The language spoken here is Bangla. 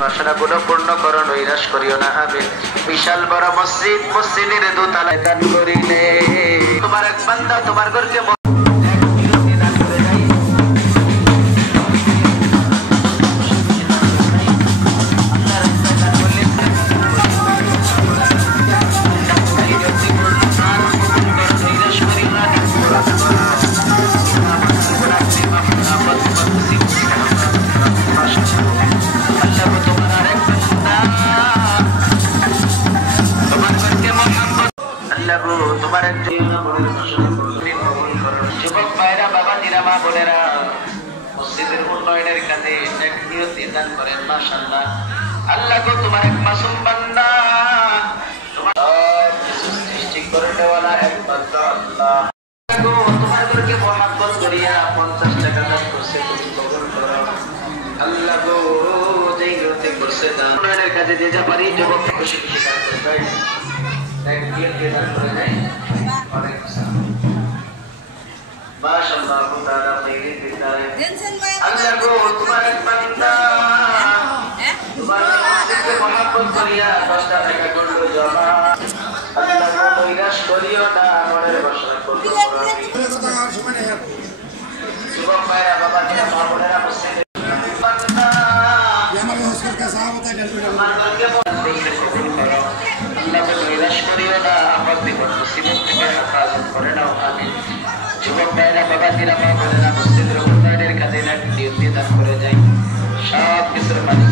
বাসনাগুলো পূর্ণ করো, নৈরাশ করিও না। আমিন। বিশাল বড় মসজিদ, মসজিদের দোতলায় দান করিলে তোমার এক বান্দা তোমার ঘরকে তোমার যুবক ভাইরা, বাবা দিরা, মা বোনেরা, মসজিদের উন্নয়নের কাজে নিয়তি দান করেন। মাশাআল্লাহ। আল্লাহ গো, তোমার এক মাসুম বান্দা, তোমার কিছু সৃষ্টি করে দেওয়ালা একমাত্র আল্লাহ গো। তোমার ঘরকে মহব্বত করিয়া 50 টাকা দান করছে, তুমি কবুল করো আল্লাহ গো। যেই নিয়তি করছে দান উন্নয়নের কাজে যে যা পারি, যুবক খুশি খুশি কাজ করতে মাশাআল্লাহ। তাআলা খাইরে বিদায়। আল্লাহ গো, তোমার এক বান্দা তোমার মসজিদকে মহব্বত করিয়া 10 টাকা করলো জমা। আল্লাহ গো, নৈরাশ করিও না, মনের বাসনা পূর্ণ করো। যুবক ভাইরা, বাবা দিরা, মা বোনেরা, মসজিদে বান্দা নৈরাশ করিও না, আমার বিপদ মুসিবত থেকে হেফাজত করে নাও। আমিন। যুবক ভাইরা, বাবা দিরা, মা বোনেরা, মসজিদের উন্নয়নের কাজে নিয়তি দান করে যায়। সব কিছুর মালিক